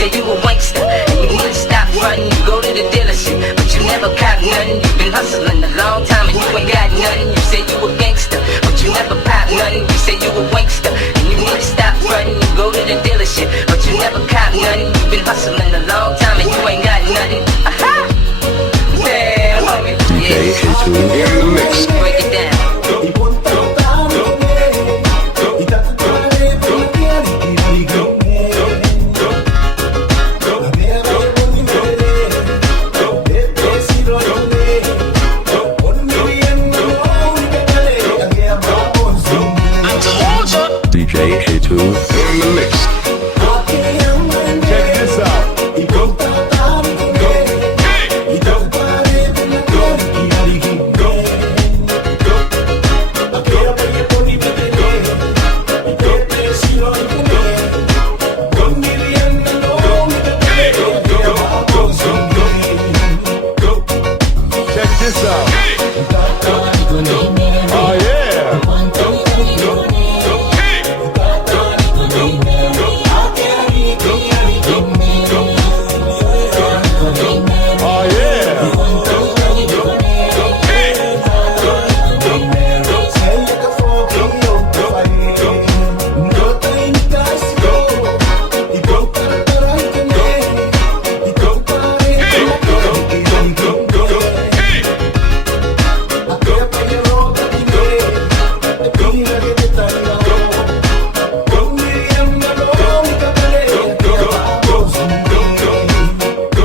say you a wankster, and you need to stop frontin'. You go to the dealership, but you never cop nothing. You've been hustling a long time and you ain't got nothing. You say you a gangster, but you never pop nothing. You say you a wankster, and you need to stop frontin'. You go to the dealership, but you never cop nothing. You've been hustling a long time and you ain't got nothing. Aha! Damn, homie. DJ K2 in the mix. Break it down. DJ K2 in the mix. Check this out. Check this out. Oh yeah. Oh yeah.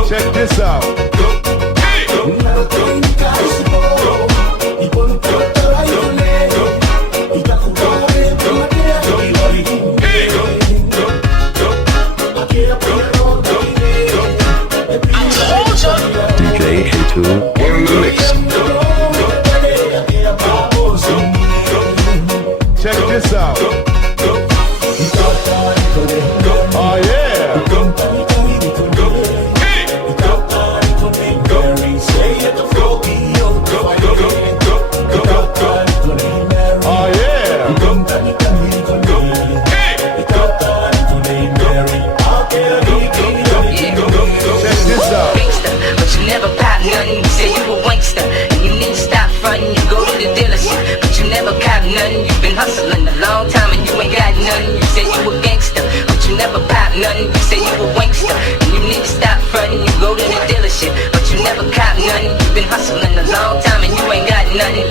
Check this out. DJ K2 in the mix. Check this out. Oh yeah. Oh yeah. Check this out. Gangster, but you never pop nothing. You say you a wankster, and you need to stop frontin'. You go to the dealership, but you never cop nothing. You've been hustling a long time and you ain't got nothing. You say you a gangster, but you never pop nothing. You say you a wankster, and you need to stop frontin'. You go to the dealership, but you never cop nothing. You've been hustling a long time and you ain't got nothing.